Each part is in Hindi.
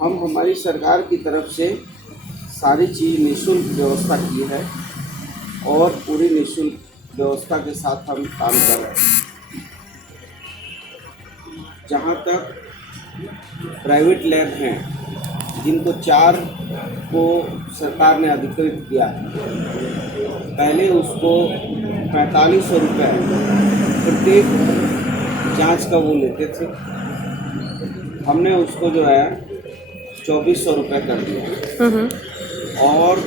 हम हमारी सरकार की तरफ से सारी चीज़ निःशुल्क व्यवस्था की है और पूरी निःशुल्क व्यवस्था के साथ हम काम कर रहे हैं। जहाँ तक प्राइवेट लैब हैं जिनको 4 को सरकार ने अधिकृत किया है, पहले उसको 4500 रुपये प्रत्येक जांच का वो लेते थे। हमने उसको जो है 2400 रुपये कर दिया। और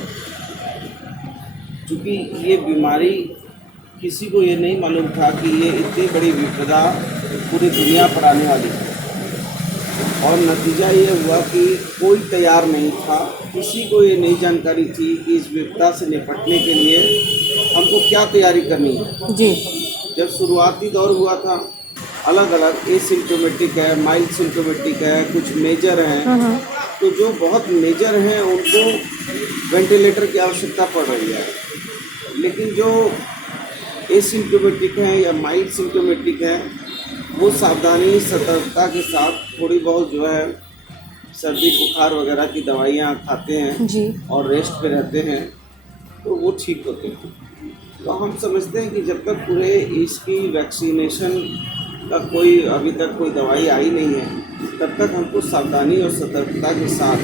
चूँकि ये बीमारी किसी को ये नहीं मालूम था कि ये इतनी बड़ी विपदा पूरी दुनिया पर आने वाली है, और नतीजा ये हुआ कि कोई तैयार नहीं था, किसी को ये नहीं जानकारी थी कि इस विपदा से निपटने के लिए हमको क्या तैयारी करनी है जी। जब शुरुआती दौर हुआ था, अलग अलग एसिम्प्टोमेटिक है, माइल्ड सिम्प्टोमेटिक है, कुछ मेजर हैं, तो जो बहुत मेजर हैं उनको वेंटिलेटर की आवश्यकता पड़ रही है, लेकिन जो एसिम्प्टोमेटिक हैं या माइल्ड सिम्प्टोमेटिक हैं वो सावधानी सतर्कता के साथ थोड़ी बहुत जो है सर्दी बुखार वगैरह की दवाइयाँ खाते हैं जी। और रेस्ट पे रहते हैं तो वो ठीक होते हैं। तो हम समझते हैं कि जब तक पूरे इसकी वैक्सीनेशन का कोई अभी तक कोई दवाई आई नहीं है, तब तक हमको सावधानी और सतर्कता के साथ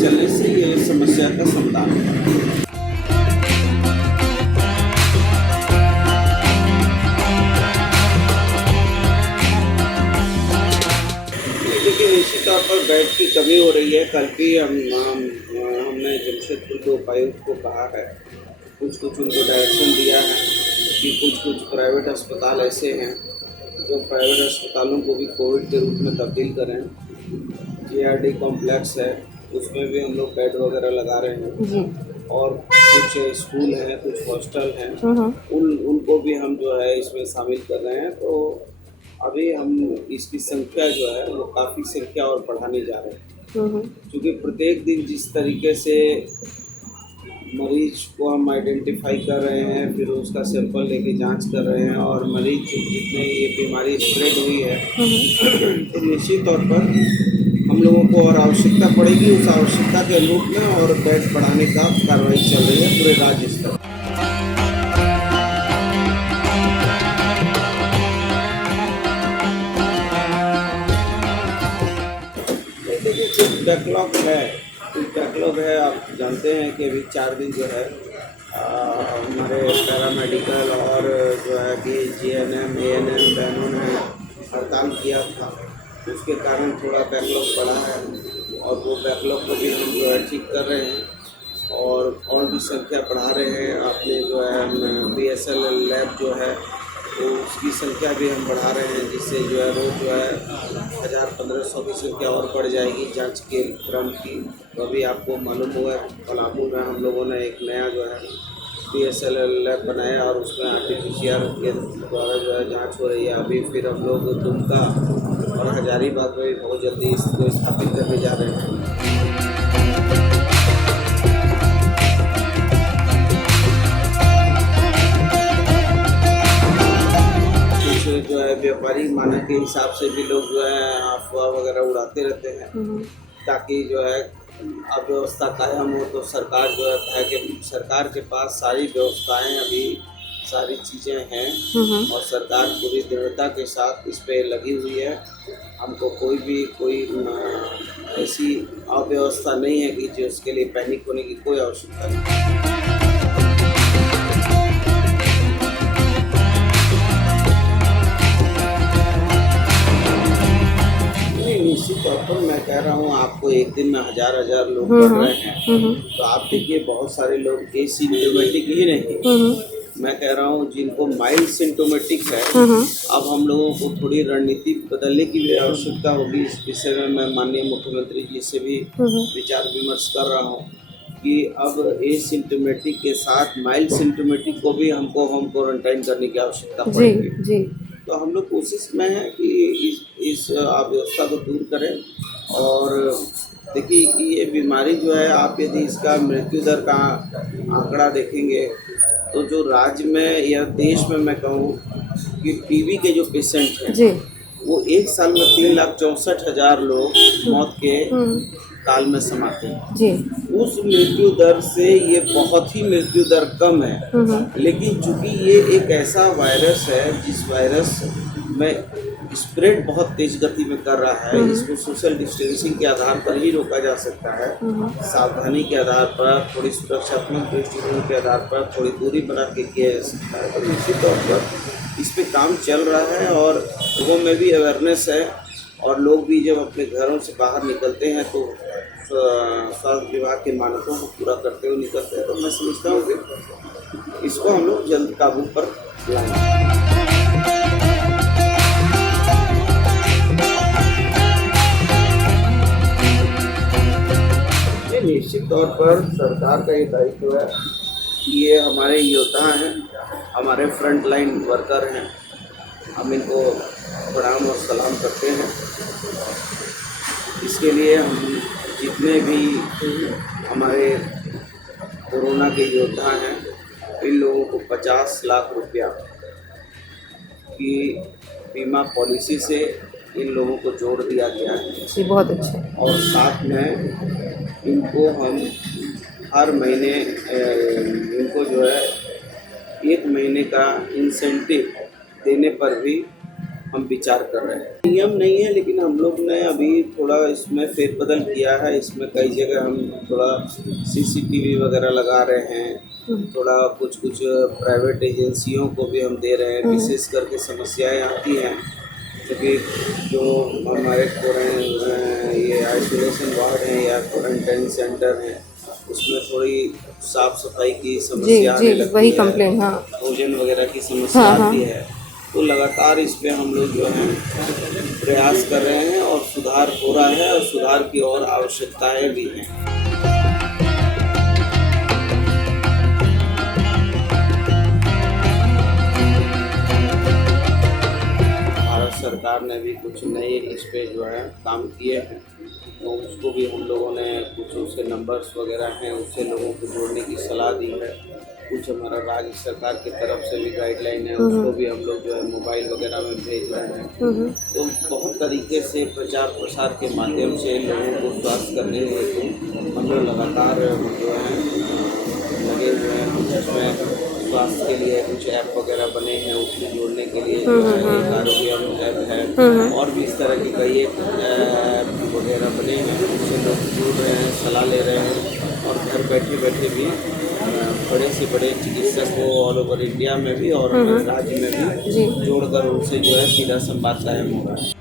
चलने से ये समस्या का समाधान है। निश्चित तौर पर बेड की कमी हो रही है। कल भी हमने जमशेदपुर के उपायुक्त को कहा है, कुछ उनको डायरेक्शन दिया है कि कुछ प्राइवेट अस्पताल ऐसे हैं जो प्राइवेट अस्पतालों को भी कोविड के रूप में तब्दील करें। JRD कॉम्प्लेक्स है, उसमें भी हम लोग बेड वगैरह लगा रहे हैं, और कुछ स्कूल हैं, कुछ हॉस्टल हैं, उनको भी हम जो है इसमें शामिल कर रहे हैं। तो अभी हम इसकी संख्या जो है वो काफ़ी संख्या और बढ़ाने जा रहे हैं, क्योंकि प्रत्येक दिन जिस तरीके से मरीज को हम आइडेंटिफाई कर रहे हैं, फिर उसका सैंपल लेके जांच कर रहे हैं, और मरीज जितने ये बीमारी स्प्रेड हुई है तो निश्चित तौर पर हम लोगों को और आवश्यकता पड़ेगी, उस आवश्यकता के अनुरूप में और बेड बढ़ाने का कार्रवाई चल रही है पूरे राज्य स्तर। बैकलॉग है, आप जानते हैं कि अभी 4 दिन जो है हमारे पैरामेडिकल और जो है कि GNM ANM बहनों ने हड़ताल किया था, उसके कारण थोड़ा बैकलॉग बढ़ा है, और वो बैकलॉग को भी हम जो है ठीक कर रहे हैं और भी संख्या बढ़ा रहे हैं। आपने जो है BSL लैब जो है तो उसकी संख्या भी हम बढ़ा रहे हैं, जिससे जो है रोज़ जो है 1000-1500 की संख्या और बढ़ जाएगी जांच के क्रम की। तो अभी आपको मालूम होगा पलामू में हम लोगों ने एक नया जो है BSL लैब बनाया, और उसमें RT-PCR के द्वारा जो है जांच हो रही है। अभी फिर हम लोग दुमका और हजारीबाग में बहुत जल्दी इसको स्थापित करने जा रहे हैं। जो है व्यापारिक मानक के हिसाब से भी लोग जो है अफवाह वगैरह उड़ाते रहते हैं, ताकि जो है अव्यवस्था कायम हो। तो सरकार जो है कि सरकार के पास सारी व्यवस्थाएं अभी सारी चीज़ें हैं, और सरकार पूरी दृढ़ता के साथ इस पे लगी हुई है। हमको कोई ऐसी अव्यवस्था नहीं है कि जिसके लिए पैनिक होने की कोई आवश्यकता नहीं। निश्चित तौर पर मैं कह रहा हूँ, आपको एक दिन में हजार लोग बढ़ रहे हैं, तो आप देखिए बहुत सारे लोग एसिम्प्टोमेटिक ही नहीं, मैं कह रहा हूँ जिनको माइल्ड सिम्प्टोमेटिक है, अब हम लोगों को थोड़ी रणनीति बदलने की भी आवश्यकता होगी। इस विषय में मैं माननीय मुख्यमंत्री जी से भी विचार विमर्श कर रहा हूँ कि अब एसिम्प्टोमेटिक के साथ माइल्ड सिम्प्टोमेटिक को भी हमको होम क्वारंटाइन करने की आवश्यकता पड़ेगी। तो हम लोग कोशिश में हैं कि इस अव्यवस्था को दूर करें। और देखिए कि ये बीमारी जो है, आप यदि इसका मृत्यु दर का आंकड़ा देखेंगे तो जो राज्य में या देश में मैं कहूँ कि टीबी के जो पेशेंट हैं वो एक साल में 3,64,000 लोग मौत के काल में समाते हैं। जी। उस मृत्यु दर से ये बहुत ही मृत्यु दर कम है, लेकिन चूंकि ये एक ऐसा वायरस है जिस वायरस में स्प्रेड बहुत तेज गति में कर रहा है, इसको सोशल डिस्टेंसिंग के आधार पर ही रोका जा सकता है, सावधानी के आधार पर, थोड़ी सुरक्षात्मक दृष्टिकोण के आधार पर थोड़ी दूरी बना के किया जा सकता है। तो निश्चित तौर पर इस पे काम चल रहा है और लोगों में भी अवेयरनेस है और लोग भी जब अपने घरों से बाहर निकलते हैं तो स्वास्थ्य विभाग के मानकों को पूरा करते हुए निकलते हैं। तो मैं समझता हूँ कि इसको हम लोग जल्द काबू पर लाएंगे। निश्चित तौर पर सरकार का ये दायित्व है कि ये हमारे योद्धा हैं, हमारे फ्रंट लाइन वर्कर हैं, हम इनको प्रणाम और सलाम करते हैं। इसके लिए हम जितने भी हमारे कोरोना के योद्धा हैं, इन लोगों को 50 लाख रुपया की बीमा पॉलिसी से इन लोगों को जोड़ दिया गया है। जी, बहुत अच्छा। और साथ में इनको हम हर महीने इनको जो है 1 महीने का इंसेंटिव देने पर भी हम विचार कर रहे हैं। नियम नहीं है, लेकिन हम लोग ने अभी थोड़ा इसमें फेरबदल किया है। इसमें कई जगह हम थोड़ा CCTV वगैरह लगा रहे हैं, थोड़ा कुछ प्राइवेट एजेंसियों को भी हम दे रहे हैं। विशेष करके समस्याएं आती हैं क्योंकि जो हमारे ये आइसोलेशन वार्ड हैं या क्वारंटाइन सेंटर हैं, उसमें थोड़ी साफ सफाई की समस्या आने लगती वही है, कंप्लेन, हाँ, भोजन वगैरह की समस्या आती है। तो लगातार इस पे हम लोग जो है प्रयास कर रहे हैं और सुधार हो रहा है और सुधार की और आवश्यकताएं भी हैं। सरकार ने भी कुछ नए इस पे जो है काम किए हैं, तो उसको भी हम लोगों ने कुछ उसके नंबर्स वगैरह हैं उससे लोगों को जोड़ने की सलाह दी है। कुछ हमारा राज्य सरकार की तरफ से भी गाइडलाइन है, उसको भी हम लोग जो है मोबाइल वगैरह में भेज रहे हैं। तो बहुत तरीके से प्रचार प्रसार के माध्यम से लोगों को स्वास्थ्य करने हेतु हम लोग लगातार जो है लगे हुए हैं। कुछ उसमें स्वास्थ्य के लिए कुछ ऐप वगैरह बने हैं, उससे जोड़ने के लिए एक आरोग्य ऐप है और भी इस तरह के कई ऐप वगैरह बने हैं, उससे लोग जुड़ रहे हैं, सलाह ले रहे हैं और घर बैठे बैठे भी बड़े से बड़े चिकित्सक को ऑल ओवर इंडिया में भी और राज्य में भी जोड़कर उनसे जो है सीधा संवाद कायम हो रहा है।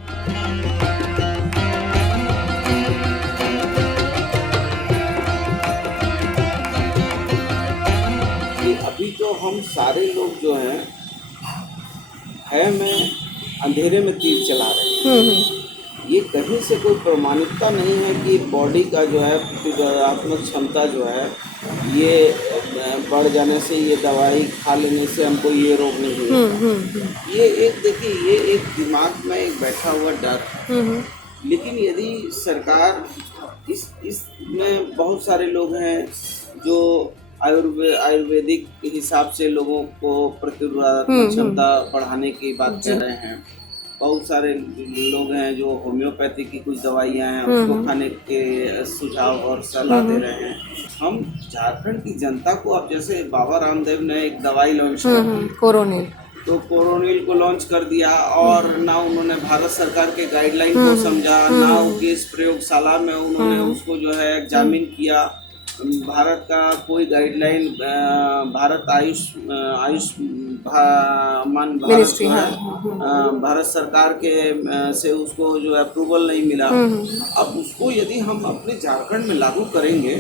अभी तो हम सारे लोग जो हैं में अंधेरे में तीर चला रहे हैं। ये कहीं से कोई प्रमाणिकता नहीं है कि बॉडी का जो है प्रतिरोधात्मक क्षमता जो है ये बढ़ जाने से, ये दवाई खा लेने से हमको ये रोग नहीं है। ये एक देखिए, ये एक दिमाग में एक बैठा हुआ डर। लेकिन यदि सरकार इसमें बहुत सारे लोग हैं जो आयुर्वेदिक के हिसाब से लोगों को प्रतिरोधात्मक क्षमता बढ़ाने की बात कर रहे हैं। बहुत सारे लोग हैं जो होम्योपैथी की कुछ दवाइयां हैं उसको खाने के सुझाव और सलाह दे रहे हैं। हम झारखंड की जनता को, अब जैसे बाबा रामदेव ने एक दवाई लॉन्च कर दी कोरोनिल, तो कोरोनिल को लॉन्च कर दिया और ना उन्होंने भारत सरकार के गाइडलाइन को समझा, ना उनकी इस प्रयोगशाला में उन्होंने उसको जो है एग्जामिन किया। भारत का कोई गाइडलाइन, भारत आयुष्मान भारत जो है भारत सरकार के से उसको जो अप्रूवल नहीं मिला। अब उसको यदि हम अपने झारखंड में लागू करेंगे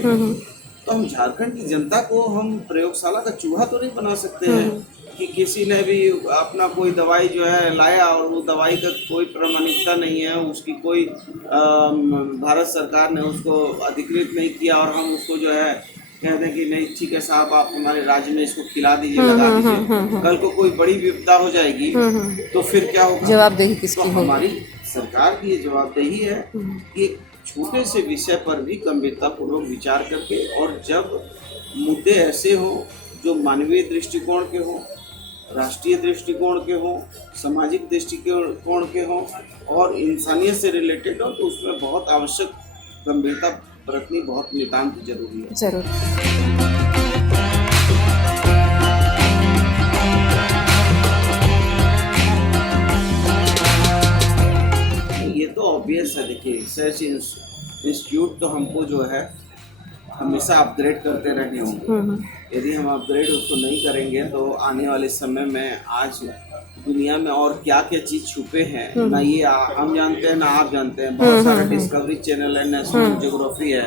तो हम झारखंड की जनता को हम प्रयोगशाला का चूहा तो नहीं बना सकते हैं कि किसी ने भी अपना कोई दवाई जो है लाया और वो दवाई का कोई प्रमाणिकता नहीं है, उसकी कोई भारत सरकार ने उसको अधिकृत नहीं किया और हम उसको जो है कह दें कि नहीं ठीक है साहब, आप हमारे राज्य में इसको खिला दीजिए, लगा दीजिए। कल को कोई बड़ी विपदा हो जाएगी तो फिर क्या होगा? जवाबदेही किसकी होगी? हमारी सरकार की ये जवाबदेही है कि एक छोटे से विषय पर भी गंभीरतापूर्वक विचार करके, और जब मुद्दे ऐसे हों जो मानवीय दृष्टिकोण के हों, राष्ट्रीय दृष्टिकोण के हों, सामाजिक दृष्टिकोण के हों और इंसानियत से रिलेटेड हो, तो उसमें बहुत आवश्यक गंभीरता बरतनी बहुत नितांत जरूरी है। जरूर। ये तो ऑब्वियस है। देखिए, रिसर्च इंस्टीट्यूट तो हमको जो है हमेशा अपग्रेड करते रहने होंगे। यदि हम अपग्रेड उसको नहीं करेंगे तो आने वाले समय में आज दुनिया में और क्या क्या चीज छुपे हैं ना ये हम जानते हैं ना आप जानते हैं। बहुत सारे डिस्कवरी चैनल है, नेशनल ज्योग्राफी है,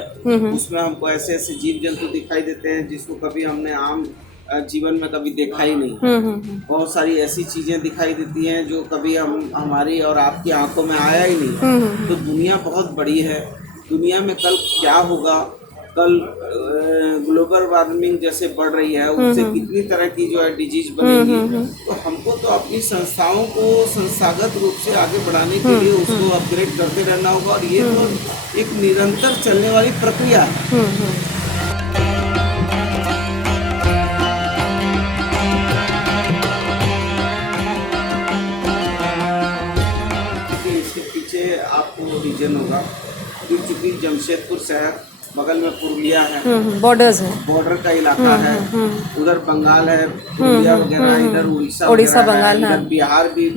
उसमें हमको ऐसे ऐसे जीव जंतु दिखाई देते हैं जिसको कभी हमने आम जीवन में कभी देखा ही नहीं। बहुत सारी ऐसी चीजें दिखाई देती हैं जो कभी हम हमारी और आपकी आंखों में आया ही नहीं। तो दुनिया बहुत बड़ी है। दुनिया में कल क्या होगा, कल ग्लोबल वार्मिंग जैसे बढ़ रही है, उससे कितनी तरह की जो है डिजीज बनेंगी। तो हमको तो अपनी संस्थाओं को संस्थागत रूप से आगे बढ़ाने के लिए उसको अपग्रेड करते रहना होगा और ये तो एक निरंतर चलने वाली प्रक्रिया है। आपको रीजन होगा कि चूंकि जमशेदपुर शहर बगल में पुरुलिया है, बॉर्डर्स है, बॉर्डर का इलाका है, उधर बंगाल है, पुरुलिया वगैरह, इधर उड़ीसा बंगाल, इधर बिहार भी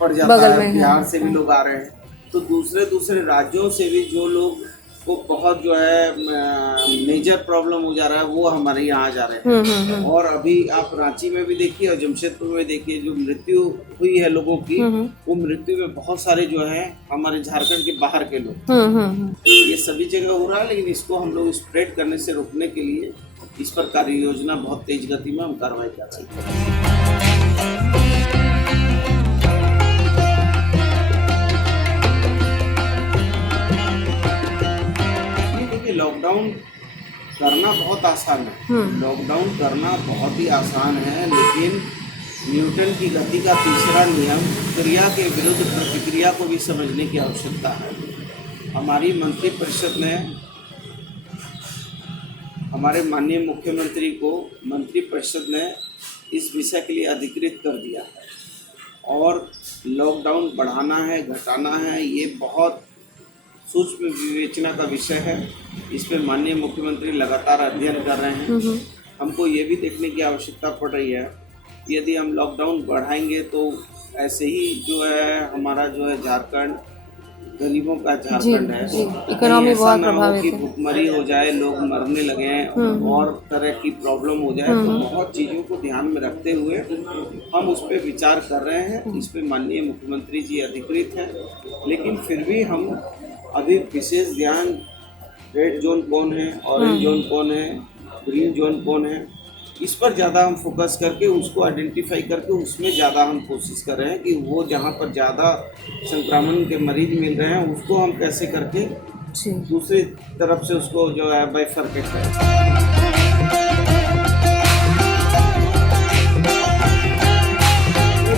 पड़ जाता है, बिहार से भी लोग आ रहे हैं। तो दूसरे दूसरे राज्यों से भी जो लोग को बहुत जो है मेजर प्रॉब्लम हो जा रहा है वो हमारे यहाँ आ जा रहे हैं। और अभी आप रांची में भी देखिए और जमशेदपुर में देखिए, जो मृत्यु हुई है लोगों की, वो मृत्यु में बहुत सारे जो है हमारे झारखंड के बाहर के लोग। ये सभी जगह हो रहा है, लेकिन इसको हम लोग स्प्रेड करने से रोकने के लिए इस पर कार्य योजना बहुत तेज गति में हम कार्रवाई कर रहे हैं। लॉकडाउन करना बहुत आसान है, लॉकडाउन करना बहुत ही आसान है, लेकिन न्यूटन की गति का तीसरा नियम क्रिया के विरुद्ध प्रतिक्रिया को भी समझने की आवश्यकता है। हमारी मंत्रिपरिषद ने हमारे माननीय मुख्यमंत्री को मंत्रिपरिषद ने इस विषय के लिए अधिकृत कर दिया है और लॉकडाउन बढ़ाना है घटाना है, ये बहुत सूक्ष्म विवेचना का विषय है। इस पर माननीय मुख्यमंत्री लगातार अध्ययन कर रहे हैं। हमको ये भी देखने की आवश्यकता पड़ रही है, यदि हम लॉकडाउन बढ़ाएंगे तो ऐसे ही जो है हमारा जो है झारखंड गरीबों का झारखंड है, इकोनॉमी बहुत प्रभावित है, भुखमरी हो जाए, लोग मरने लगे और तरह की प्रॉब्लम हो जाए। तो बहुत चीज़ों को ध्यान में रखते हुए हम उस पर विचार कर रहे हैं। इस पर माननीय मुख्यमंत्री जी अधिकृत हैं, लेकिन फिर भी हम अभी विशेष ध्यान रेड जोन कौन है, ऑरेंज जोन कौन है, ग्रीन जोन कौन है, इस पर ज़्यादा हम फोकस करके उसको आइडेंटिफाई करके उसमें ज़्यादा हम कोशिश कर रहे हैं कि वो जहाँ पर ज़्यादा संक्रमण के मरीज मिल रहे हैं उसको हम कैसे करके दूसरी तरफ से उसको जो है बाइफरकेट करें।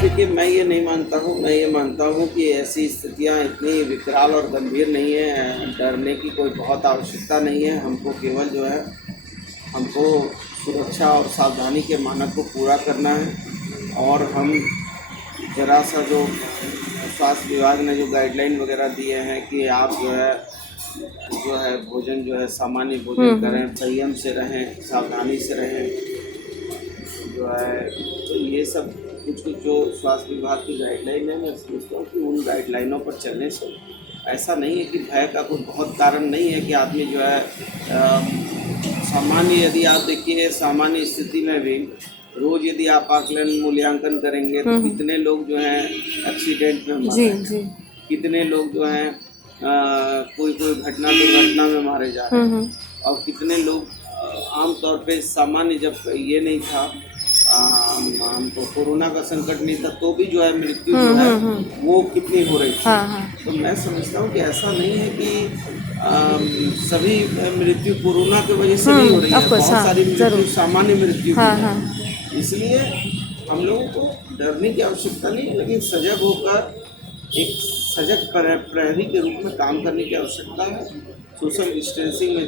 देखिए, मैं ये नहीं मानता हूँ, मैं ये मानता हूँ कि ऐसी स्थितियाँ इतनी विकराल और गंभीर नहीं है, डरने की कोई बहुत आवश्यकता नहीं है। हमको केवल जो है हमको सुरक्षा और सावधानी के मानक को पूरा करना है और हम जरा सा जो स्वास्थ्य विभाग ने जो गाइडलाइन वगैरह दिए हैं कि आप जो है भोजन जो है सामान्य भोजन करें, संयम से रहें, सावधानी से रहें, जो है तो ये सब कुछ जो स्वास्थ्य विभाग की गाइडलाइन है, मैं समझता हूँ कि उन गाइडलाइनों पर चलने से ऐसा नहीं है कि भय का कोई बहुत कारण नहीं है कि आदमी जो है सामान्य, यदि आप देखिए सामान्य स्थिति में भी रोज यदि आप आकलन मूल्यांकन करेंगे तो कितने लोग जो हैं एक्सीडेंट में मर रहे हैं, कितने लोग जो हैं कोई घटना दुर्घटना में मारे जा रहे हैं और कितने लोग आमतौर पे सामान्य जब ये नहीं था तो कोरोना का संकट नहीं था तो भी जो है मृत्यु जो है वो कितनी हो रही थी। तो मैं समझता हूँ कि ऐसा नहीं है कि सभी मृत्यु कोरोना की वजह से नहीं हो रही है, बहुत सारी मृत्यु सामान्य मृत्यु है। इसलिए हम लोगों को डरने की आवश्यकता नहीं है, लेकिन सजग होकर एक सजग प्रहरी के रूप में काम करने की आवश्यकता है। सोशल डिस्टेंसिंग में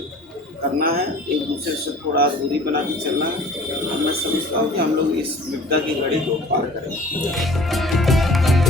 करना है, एक दूसरे से थोड़ा दूरी बना के चलना है। और मैं समझता हूँ कि हम लोग इस विपदा की घड़ी को पार करें।